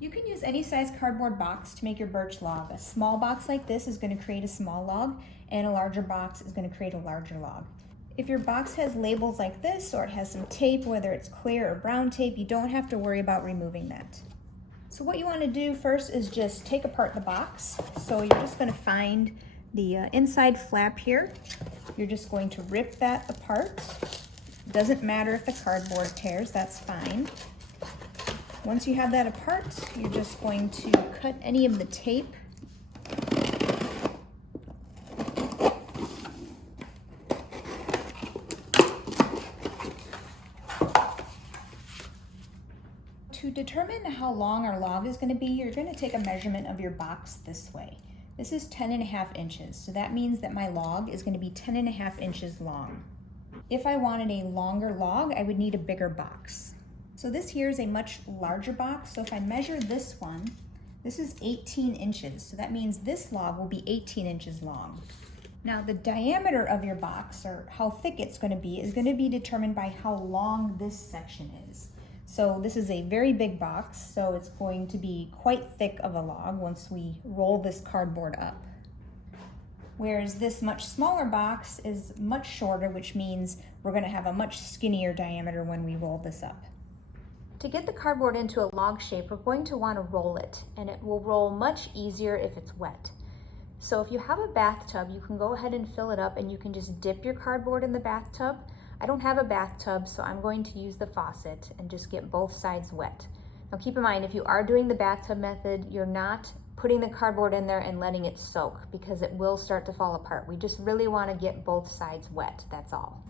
You can use any size cardboard box to make your birch log. A small box like this is going to create a small log, and a larger box is going to create a larger log. If your box has labels like this, or it has some tape, whether it's clear or brown tape, you don't have to worry about removing that. So what you want to do first is just take apart the box. So you're just going to find the inside flap here. You're just going to rip that apart. Doesn't matter if the cardboard tears, that's fine. Once you have that apart, you're just going to cut any of the tape. To determine how long our log is going to be, you're going to take a measurement of your box this way. This is 10.5 inches, so that means that my log is going to be 10.5 inches long. If I wanted a longer log, I would need a bigger box. So this here is a much larger box, so if I measure this one, this is 18 inches, so that means this log will be 18 inches long. Now the diameter of your box, or how thick it's going to be, is going to be determined by how long this section is. So this is a very big box, so it's going to be quite thick of a log once we roll this cardboard up. Whereas this much smaller box is much shorter, which means we're going to have a much skinnier diameter when we roll this up. To get the cardboard into a log shape, we're going to want to roll it, and it will roll much easier if it's wet. So if you have a bathtub, you can go ahead and fill it up, and you can just dip your cardboard in the bathtub. I don't have a bathtub, so I'm going to use the faucet and just get both sides wet. Now keep in mind, if you are doing the bathtub method, you're not putting the cardboard in there and letting it soak, because it will start to fall apart. We just really want to get both sides wet, that's all.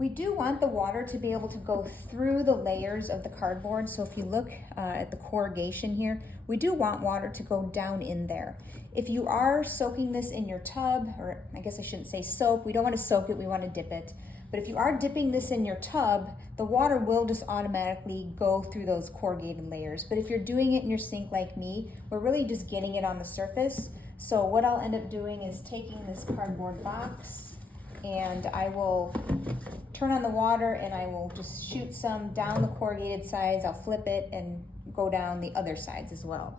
We do want the water to be able to go through the layers of the cardboard. So if you look at the corrugation here, we do want water to go down in there. If you are soaking this in your tub, or I guess I shouldn't say soak, we don't want to soak it, we want to dip it. But if you are dipping this in your tub, the water will just automatically go through those corrugated layers. But if you're doing it in your sink like me, we're really just getting it on the surface. So what I'll end up doing is taking this cardboard box, and I will turn on the water and I will just shoot some down the corrugated sides. I'll flip it and go down the other sides as well.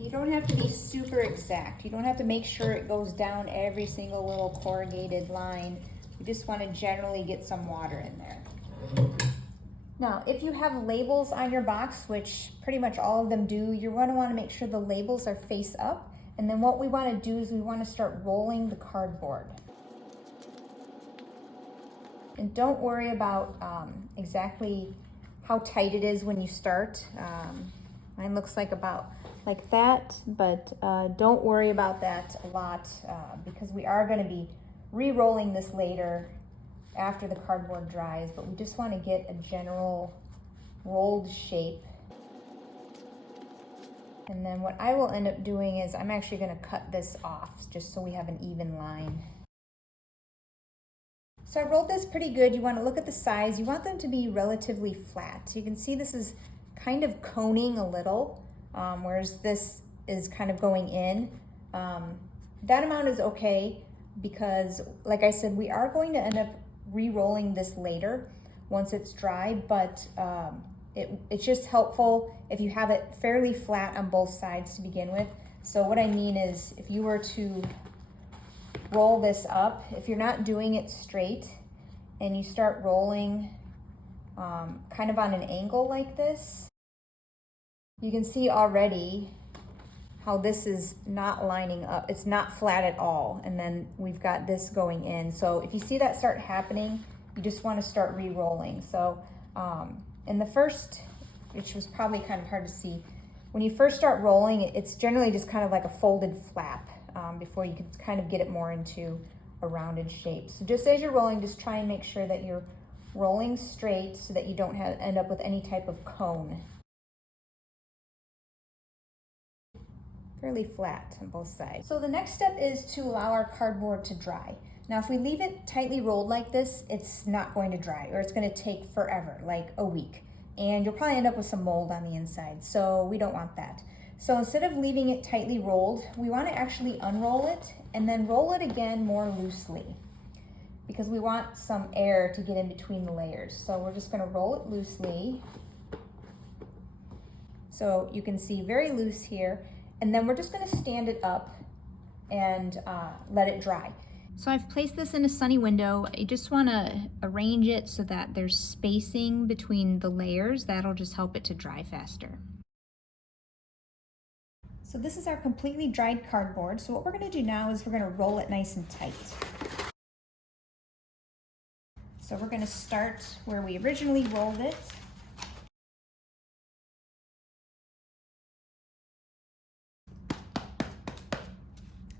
You don't have to be super exact. You don't have to make sure it goes down every single little corrugated line. You just want to generally get some water in there. Now, if you have labels on your box, which pretty much all of them do, you're going to want to make sure the labels are face up. And then what we want to do is we want to start rolling the cardboard. And don't worry about exactly how tight it is when you start. Mine looks like about like that, but don't worry about that a lot because we are going to be re-rolling this later after the cardboard dries, but we just want to get a general rolled shape. And then what I will end up doing is I'm actually going to cut this off just so we have an even line. So I rolled this pretty good. You want to look at the sides. You want them to be relatively flat. So you can see this is kind of coning a little. Whereas this is kind of going in. That amount is okay because, like I said, we are going to end up re-rolling this later once it's dry, but it's just helpful if you have it fairly flat on both sides to begin with. So what I mean is if you were to roll this up, if you're not doing it straight and you start rolling kind of on an angle like this, you can see already how this is not lining up. It's not flat at all. And then we've got this going in. So if you see that start happening, you just want to start re-rolling. So in the first, which was probably kind of hard to see, When you first start rolling, it's generally just kind of like a folded flap before you can kind of get it more into a rounded shape. So just as you're rolling, just try and make sure that you're rolling straight so that you don't end up with any type of cone. Fairly flat on both sides. So the next step is to allow our cardboard to dry. Now if we leave it tightly rolled like this, it's not going to dry, or it's going to take forever, like a week. And you'll probably end up with some mold on the inside, so we don't want that. So instead of leaving it tightly rolled, we want to actually unroll it and then roll it again more loosely, because we want some air to get in between the layers. So we're just going to roll it loosely. So you can see very loose here. And then we're just going to stand it up and let it dry. So I've placed this in a sunny window. I just want to arrange it so that there's spacing between the layers. That'll just help it to dry faster. So this is our completely dried cardboard. So what we're going to do now is we're going to roll it nice and tight. So we're going to start where we originally rolled it.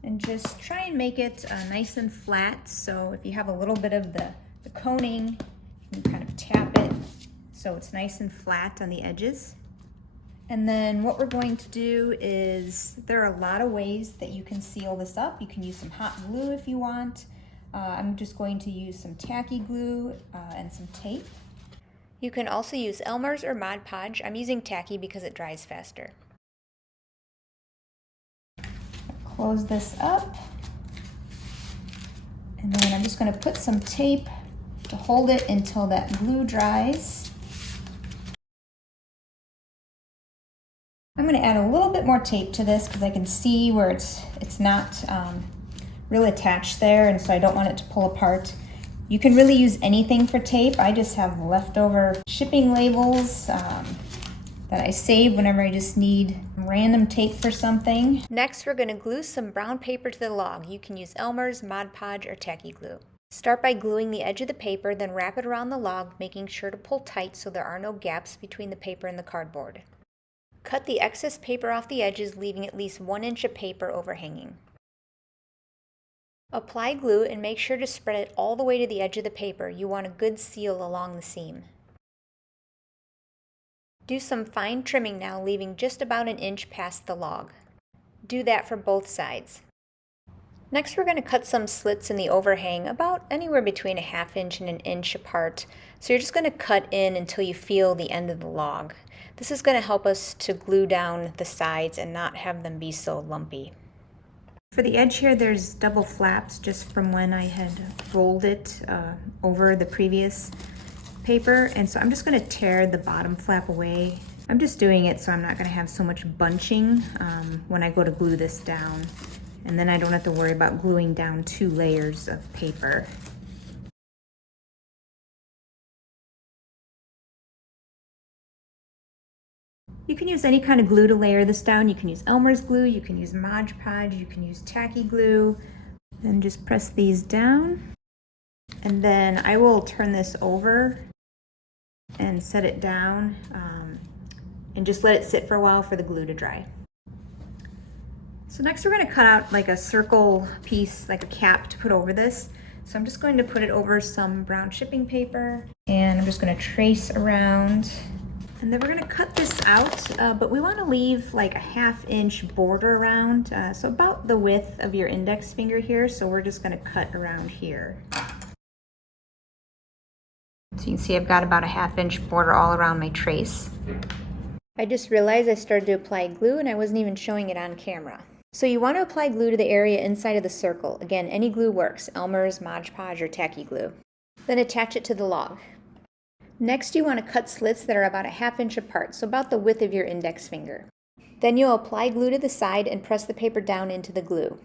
And just try and make it nice and flat. So if you have a little bit of the coning, you can kind of tap it so it's nice and flat on the edges. And then what we're going to do is, there are a lot of ways that you can seal this up. You can use some hot glue if you want. I'm just going to use some tacky glue and some tape. You can also use Elmer's or Mod Podge. I'm using tacky because it dries faster. Close this up, and then I'm just going to put some tape to hold it until that glue dries. I'm going to add a little bit more tape to this because I can see where it's not really attached there, and so I don't want it to pull apart. You can really use anything for tape. I just have leftover shipping labels that I save whenever I just need random tape for something. Next, we're going to glue some brown paper to the log. You can use Elmer's, Mod Podge, or tacky glue. Start by gluing the edge of the paper, then wrap it around the log, making sure to pull tight so there are no gaps between the paper and the cardboard. Cut the excess paper off the edges, leaving at least 1 inch of paper overhanging. Apply glue and make sure to spread it all the way to the edge of the paper. You want a good seal along the seam. Do some fine trimming now, leaving just about 1 inch past the log. Do that for both sides. Next, we're going to cut some slits in the overhang, about anywhere between 1/2 inch and 1 inch apart. So you're just going to cut in until you feel the end of the log. This is going to help us to glue down the sides and not have them be so lumpy. For the edge here, there's double flaps just from when I had rolled it over the previous paper, and so I'm just going to tear the bottom flap away. I'm just doing it so I'm not going to have so much bunching when I go to glue this down, and then I don't have to worry about gluing down 2 layers of paper. You can use any kind of glue to layer this down. You can use Elmer's glue, you can use Mod Podge, you can use tacky glue, and just press these down. And then I will turn this over and set it down and just let it sit for a while for the glue to dry. So next we're going to cut out like a circle piece, like a cap to put over this. So I'm just going to put it over some brown shipping paper, and I'm just going to trace around. And then we're going to cut this out, but we want to leave like a 1/2 inch border around, so about the width of your index finger here. So we're just going to cut around here. So you can see I've got about a 1/2 inch border all around my trace. I just realized I started to apply glue and I wasn't even showing it on camera. So you want to apply glue to the area inside of the circle. Again, any glue works, Elmer's, Mod Podge, or tacky glue. Then attach it to the log. Next, you want to cut slits that are about a 1/2 inch apart, so about the width of your index finger. Then you'll apply glue to the side and press the paper down into the glue.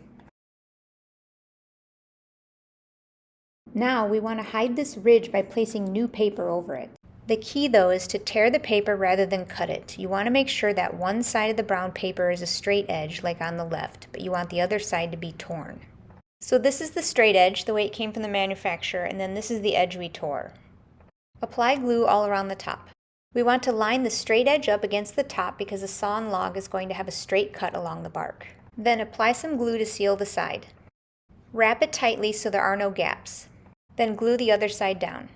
Now we want to hide this ridge by placing new paper over it. The key though is to tear the paper rather than cut it. You want to make sure that one side of the brown paper is a straight edge, like on the left, but you want the other side to be torn. So this is the straight edge, the way it came from the manufacturer, and then this is the edge we tore. Apply glue all around the top. We want to line the straight edge up against the top because a sawn log is going to have a straight cut along the bark. Then apply some glue to seal the side. Wrap it tightly so there are no gaps. Then glue the other side down.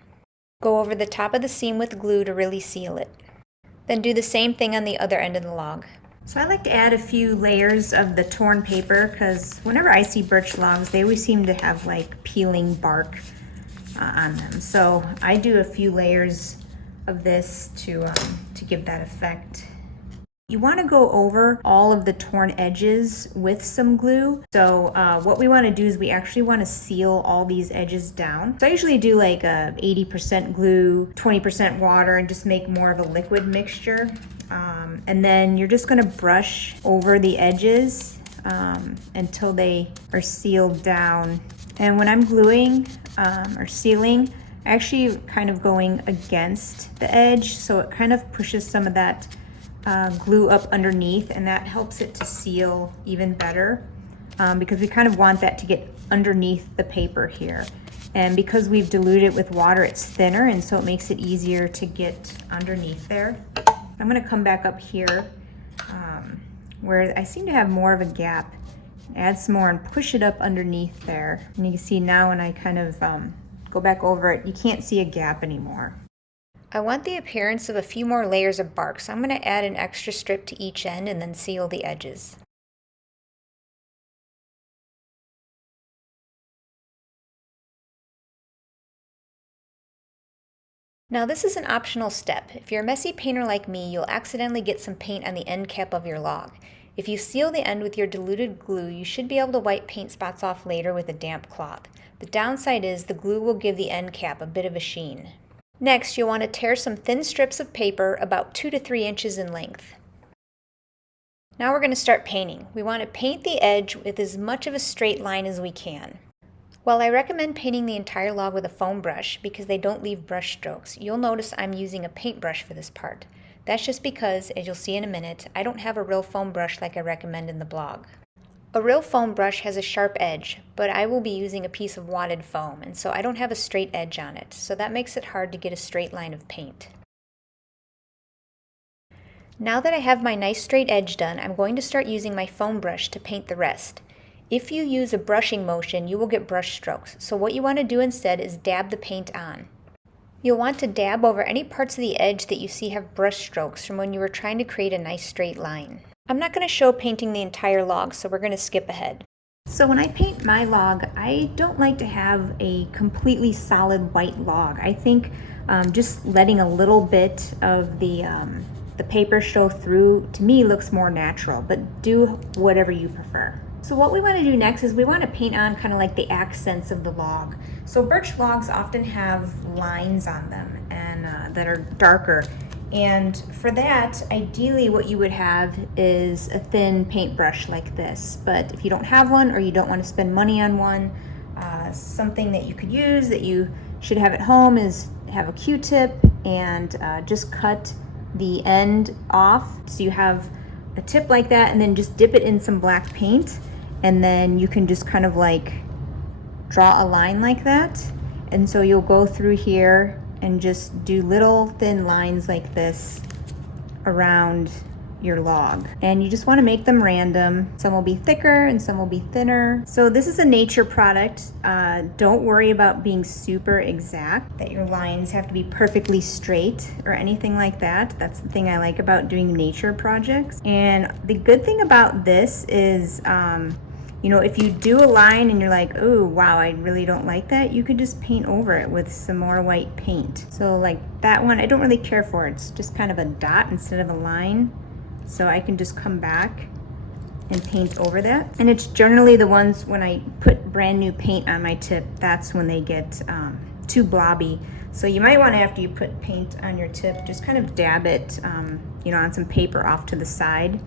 Go over the top of the seam with glue to really seal it. Then do the same thing on the other end of the log. So I like to add a few layers of the torn paper because whenever I see birch logs, they always seem to have like peeling bark on them. So I do a few layers of this to give that effect. You want to go over all of the torn edges with some glue. So what we want to do is we actually want to seal all these edges down. So I usually do like a 80% glue, 20% water, and just make more of a liquid mixture. And then you're just going to brush over the edges until they are sealed down. And when I'm gluing or sealing, actually kind of going against the edge, so it kind of pushes some of that glue up underneath, and that helps it to seal even better because we kind of want that to get underneath the paper here. And because we've diluted it with water, it's thinner, and so it makes it easier to get underneath there. I'm going to come back up here where I seem to have more of a gap. Add some more and push it up underneath there. And you can see now when I kind of go back over it, you can't see a gap anymore. I want the appearance of a few more layers of bark, so I'm going to add an extra strip to each end and then seal the edges. Now this is an optional step. If you're a messy painter like me, you'll accidentally get some paint on the end cap of your log. If you seal the end with your diluted glue, you should be able to wipe paint spots off later with a damp cloth. The downside is the glue will give the end cap a bit of a sheen. Next, you'll want to tear some thin strips of paper about 2 to 3 inches in length. Now we're going to start painting. We want to paint the edge with as much of a straight line as we can. While I recommend painting the entire log with a foam brush because they don't leave brush strokes, you'll notice I'm using a paintbrush for this part. That's just because, as you'll see in a minute, I don't have a real foam brush like I recommend in the blog. A real foam brush has a sharp edge, but I will be using a piece of wadded foam, and so I don't have a straight edge on it, so that makes it hard to get a straight line of paint. Now that I have my nice straight edge done, I'm going to start using my foam brush to paint the rest. If you use a brushing motion, you will get brush strokes, so what you want to do instead is dab the paint on. You'll want to dab over any parts of the edge that you see have brush strokes from when you were trying to create a nice straight line. I'm not going to show painting the entire log, so we're going to skip ahead. So when I paint my log, I don't like to have a completely solid white log. I think just letting a little bit of the paper show through, to me, looks more natural, but do whatever you prefer. So what we want to do next is we want to paint on kind of like the accents of the log. So birch logs often have lines on them and that are darker. And for that, ideally what you would have is a thin paintbrush like this. But if you don't have one or you don't want to spend money on one, something that you could use that you should have at home is have a Q-tip and just cut the end off. So you have a tip like that and then just dip it in some black paint. And then you can just kind of like draw a line like that. And so you'll go through here and just do little thin lines like this around your log. And you just want to make them random. Some will be thicker and some will be thinner. So this is a nature product. Don't worry about being super exact, that your lines have to be perfectly straight or anything like that. That's the thing I like about doing nature projects. And the good thing about this is, you know, if you do a line and you're like, oh, wow, I really don't like that, you could just paint over it with some more white paint. So like that one, I don't really care for. It's just kind of a dot instead of a line. So I can just come back and paint over that. And it's generally the ones when I put brand new paint on my tip, that's when they get too blobby. So you might want to, after you put paint on your tip, just kind of dab it, you know, on some paper off to the side.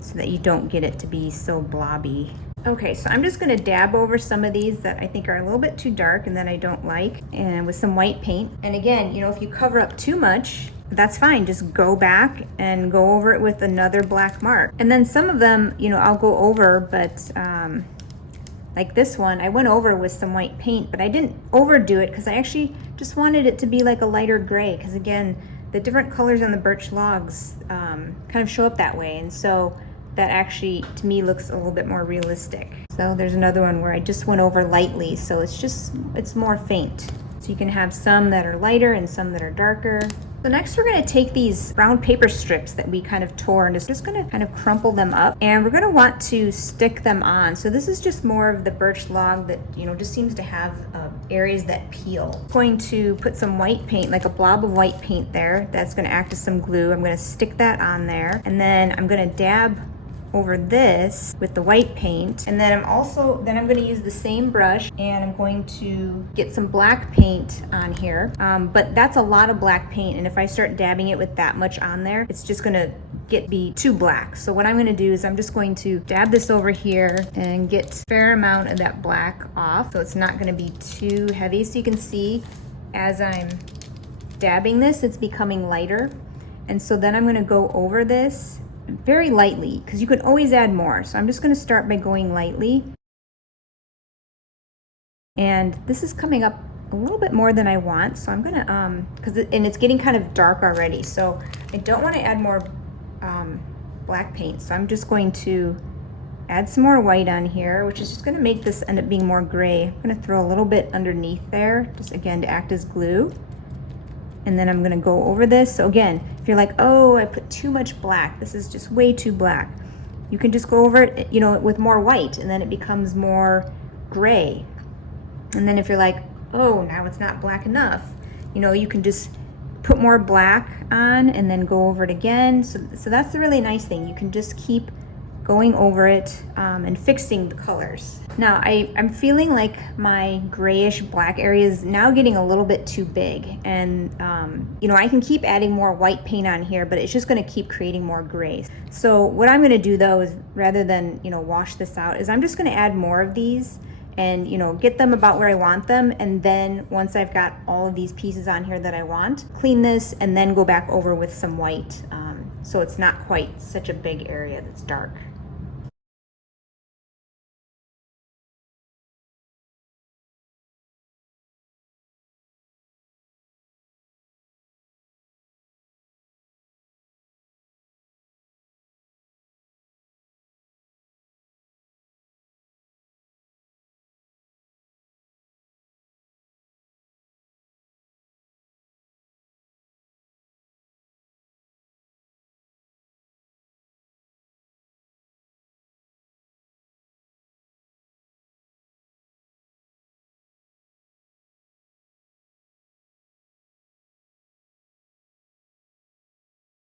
So that you don't get it to be so blobby. Okay, so I'm just going to dab over some of these that I think are a little bit too dark and that I don't like, and with some white paint. And again, you know, if you cover up too much, that's fine. Just go back and go over it with another black mark. And then some of them, you know, I'll go over, but like this one, I went over with some white paint, but I didn't overdo it because I actually just wanted it to be like a lighter gray, because again, the different colors on the birch logs kind of show up that way. And so that actually, to me, looks a little bit more realistic. So there's another one where I just went over lightly, so it's more faint. So you can have some that are lighter and some that are darker. So next we're gonna take these brown paper strips that we kind of tore and just gonna kind of crumple them up, and we're gonna want to stick them on. So this is just more of the birch log that, you know, just seems to have areas that peel. I'm going to put some white paint, like a blob of white paint there. That's gonna act as some glue. I'm gonna stick that on there, and then I'm gonna dab over this with the white paint, and then I'm going to use the same brush, and I'm going to get some black paint on here, but that's a lot of black paint, and if I start dabbing it with that much on there, it's just going to be too black. So what I'm going to do is I'm just going to dab this over here and get a fair amount of that black off, so it's not going to be too heavy. So you can see as I'm dabbing this, it's becoming lighter, and so then I'm going to go over this very lightly, because you could always add more. So I'm just going to start by going lightly. And this is coming up a little bit more than I want. So I'm going to, and it's getting kind of dark already. So I don't want to add more black paint. So I'm just going to add some more white on here, which is just going to make this end up being more gray. I'm going to throw a little bit underneath there, just again to act as glue. And then I'm gonna go over this. So again, if you're like, oh, I put too much black, this is just way too black, you can just go over it, you know, with more white, and then it becomes more gray. And then if you're like, oh, now it's not black enough, you know, you can just put more black on and then go over it again. So that's the really nice thing. You can just keep going over it and fixing the colors. Now I'm feeling like my grayish black area is now getting a little bit too big, and you know, I can keep adding more white paint on here, but it's just going to keep creating more grays. So what I'm going to do though is, rather than, you know, wash this out, is I'm just going to add more of these and, you know, get them about where I want them, and then once I've got all of these pieces on here that I want, clean this and then go back over with some white, so it's not quite such a big area that's dark.